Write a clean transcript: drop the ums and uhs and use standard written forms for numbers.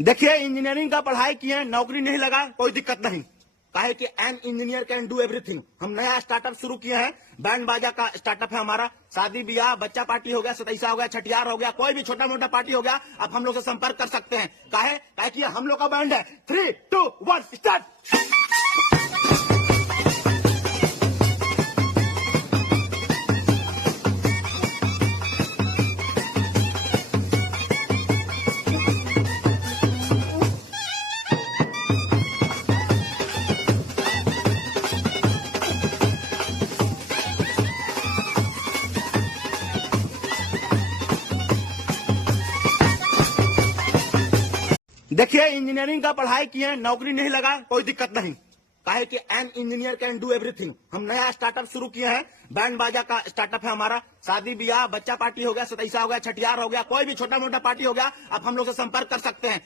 देखिए, इंजीनियरिंग का पढ़ाई किए, नौकरी नहीं लगा, कोई दिक्कत नहीं। काहे कि an engineer can do everything. हम नया स्टार्टअप शुरू किए हैं, बैंड बाजा का स्टार्टअप है हमारा। शादी ब्याह, बच्चा पार्टी हो गया, सतैसा हो गया, छठियार हो गया, कोई भी छोटा मोटा पार्टी हो गया, आप हम लोग से संपर्क कर सकते हैं। काहे कि हम लोग का बैंड है। 3, 2, 1 स्टार्ट। देखिए, इंजीनियरिंग का पढ़ाई किए, नौकरी नहीं लगा, कोई दिक्कत नहीं। काहे कि an engineer can do everything. हम नया स्टार्टअप शुरू किए हैं, बैंड बाजा का स्टार्टअप है हमारा। शादी ब्याह, बच्चा पार्टी हो गया, सतैसा हो गया, छठियार हो गया, कोई भी छोटा मोटा पार्टी हो गया, आप हम लोग से संपर्क कर सकते हैं।